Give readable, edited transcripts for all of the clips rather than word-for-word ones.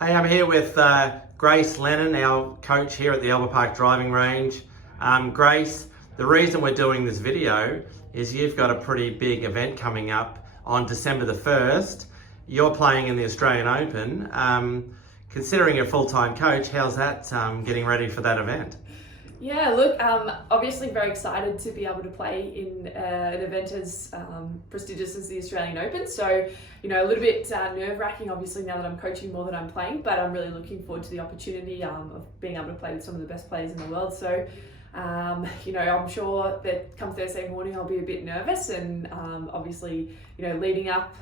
Hey, I'm here with Grace Lennon, our coach here at the Albert Park Driving Range. Grace, the reason we're doing this video is you've got a pretty big event coming up on December the 1st. You're playing in the Australian Open. Considering you're a full-time coach, how's that getting ready for that event? Yeah, look, obviously very excited to be able to play in an event as prestigious as the Australian Open. So, a little bit nerve-wracking, obviously, now that I'm coaching more than I'm playing, but I'm really looking forward to the opportunity of being able to play with some of the best players in the world. So, I'm sure that come Thursday morning, I'll be a bit nervous and obviously, leading up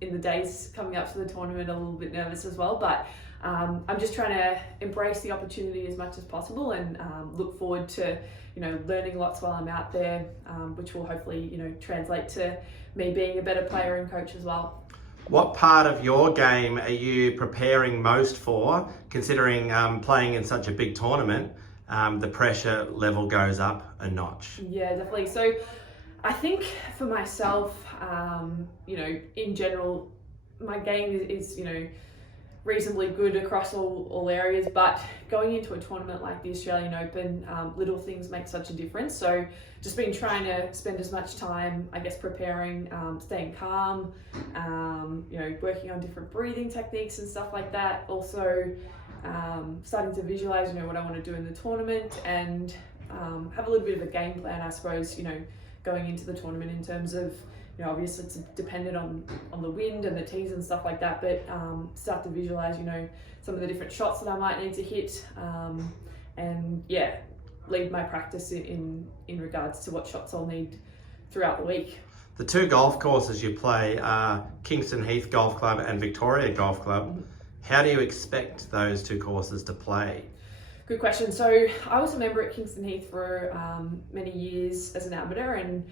in the days coming up to the tournament, a little bit nervous as well, but I'm just trying to embrace the opportunity as much as possible and look forward to, learning lots while I'm out there, which will hopefully, translate to me being a better player and coach as well. What part of your game are you preparing most for, considering playing in such a big tournament? The pressure level goes up a notch. Yeah, definitely. So I think for myself, in general, my game is reasonably good across all areas, but going into a tournament like the Australian Open, little things make such a difference. So just been trying to spend as much time, I guess, preparing, staying calm, working on different breathing techniques and stuff like that. Also starting to visualize, what I want to do in the tournament and have a little bit of a game plan, I suppose, going into the tournament in terms of, obviously it's dependent on the wind and the tees and stuff like that, but start to visualize, some of the different shots that I might need to hit, and lead my practice in regards to what shots I'll need throughout the week. The two golf courses you play are Kingston Heath Golf Club and Victoria Golf Club. Mm-hmm. How do you expect those two courses to play? Good question. So I was a member at Kingston Heath for many years as an amateur, and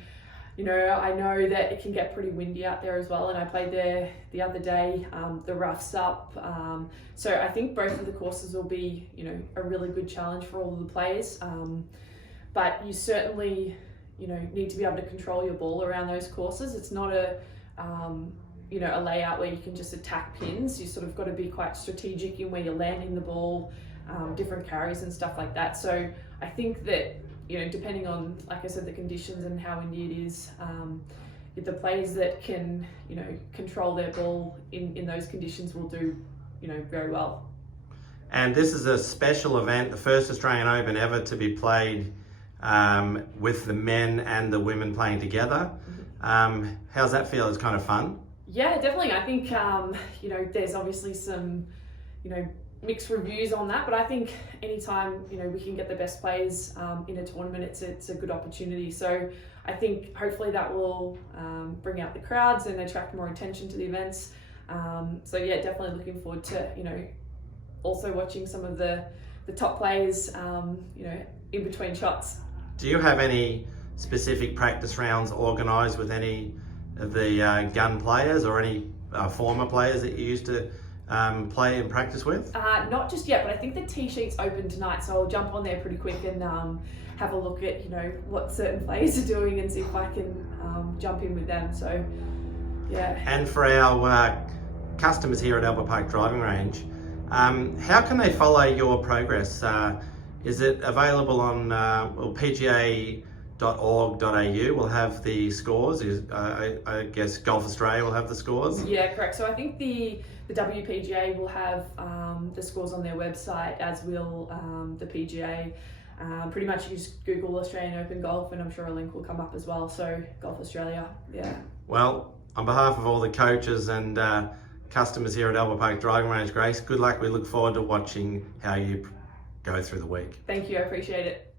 I know that it can get pretty windy out there as well, and I played there the other day. The rough's up, so I think both of the courses will be, a really good challenge for all of the players. But you certainly, need to be able to control your ball around those courses. It's not a layout where you can just attack pins. You sort of got to be quite strategic in where you're landing the ball, different carries and stuff like that. So I think that, depending on, like I said, the conditions and how windy it is, the players that can, control their ball in those conditions will do, very well. And this is a special event, the first Australian Open ever to be played with the men and the women playing together. Mm-hmm. How's that feel? It's kind of fun? Yeah, definitely. I think, there's obviously some, mixed reviews on that, but I think anytime we can get the best players in a tournament, it's a good opportunity. So I think hopefully that will bring out the crowds and attract more attention to the events. Definitely looking forward to also watching some of the top players in between shots. Do you have any specific practice rounds organised with any of the gun players or any former players that you used to play and practice with? Not just yet, but I think the tee sheet's open tonight, so I'll jump on there pretty quick and have a look at what certain players are doing and see if I can jump in with them. So yeah. And for our customers here at Albert Park Driving Range, how can they follow your progress? Is it available on PGA.org.au will have the scores? I guess Golf Australia will have the scores? Yeah, correct. So I think the WPGA will have the scores on their website, as will the PGA. Pretty much you just Google Australian Open Golf and I'm sure a link will come up as well. So Golf Australia, yeah. Well, on behalf of all the coaches and customers here at Albert Park Driving Range, Grace, good luck. We look forward to watching how you go through the week. Thank you, I appreciate it.